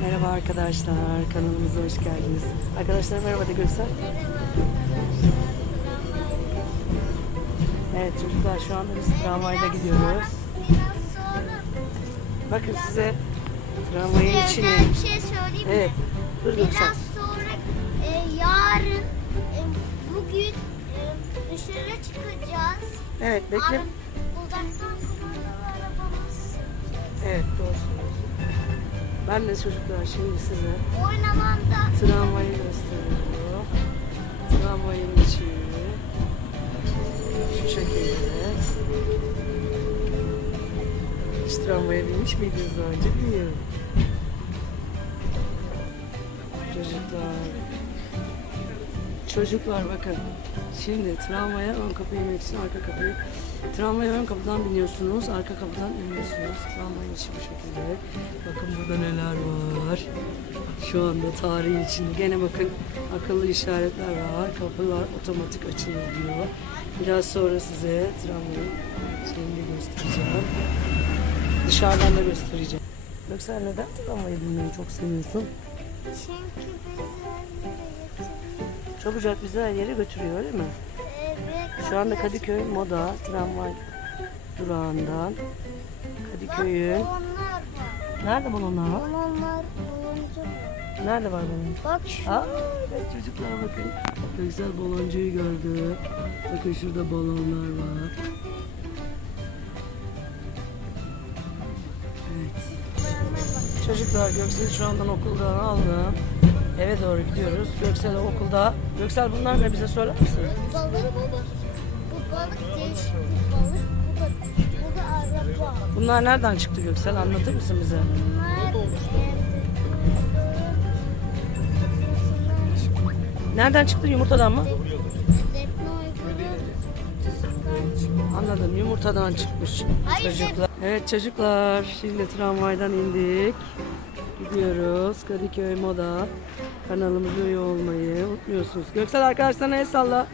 Merhaba arkadaşlar, kanalımıza hoş geldiniz. Arkadaşlar merhaba de göster. Evet çocuklar şu anda biz tramvayla gidiyoruz. Bakın size tramvayın size içini. bir şey söyleyeyim mi? Evet. Dur. Biraz sonra e, yarın e, bugün e, dışarı çıkacağız. Evet bekle. Uzaktan kumandalı arabamız. Evet doğru. Ben de çocuklar şimdi size Oynamanda tramvayı gösteriyorum. Tramvayın içi. Şu şekilde. Hiç tramvaya binmiş miydiniz daha önce bilmiyorum. Çocuklar. Çocuklar bakın. Şimdi tramvaya ön kapıya inmek için arka kapıyı Tramvaya ön kapıdan biniyorsunuz, arka kapıdan iniyorsunuz. Tramvayın içi bu şekilde. Bakın burada neler var. Şu anda tarihi içinde. Gene bakın akıllı işaretler var. Kapılar otomatik açılıyor. Biraz sonra size tramvayın şeyini de göstereceğim. Dışarıdan da göstereceğim. Yoksa neden tramvayı binmeyi çok seviyorsun? çünkü Çabucak bizi her yere götürüyor öyle mi? Evet. Şu anda Kadıköy Moda tramvay durağından Kadıköy'ün. Nerede balonlar var? Balonlar baloncu var. Nerede var balon? Bak şu. Aa, evet çocuklara bakın. Göksel baloncuyu gördü. Bakın şurada balonlar var. Evet. Çocuklar Göksel'i şu andan okuldan aldım. Eve doğru gidiyoruz. Göksel okulda. Göksel bunlar ne bize söyler misin? Balık bu. Bunlar nereden çıktı Göksel? Anlatır mısın bize? Nereden çıktı? Yumurtadan mı? Anladım. Yumurtadan çıkmış çocuklar. Evet çocuklar. Şimdi tramvaydan indik. Gidiyoruz. Kadıköy Moda. Kanalımıza üye olmayı unutmuyorsunuz. Göksel arkadaşlarına el salla.